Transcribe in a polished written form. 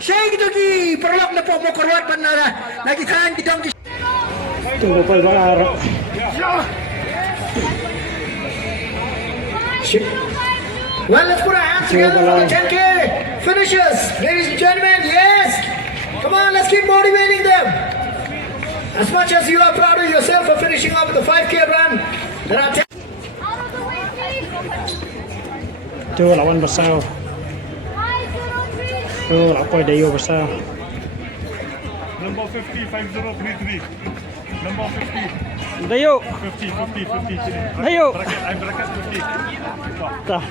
Shake Dogi, perlok na po mo korwat pan na nagitan di dong. Tunggu pa ba araw. Well, let's put our hands together for the 10K finishers, ladies and gentlemen. Yes, come on, let's keep motivating them. As much as you are proud of yourself for finishing off with the 5K run, there are 10. Tuh lawan besar. Tuh apa Dayo besar. Number 50, 5033. Number 50. Dayo. 50, 50, 50. Dayo. I'm bracket 50. Tah.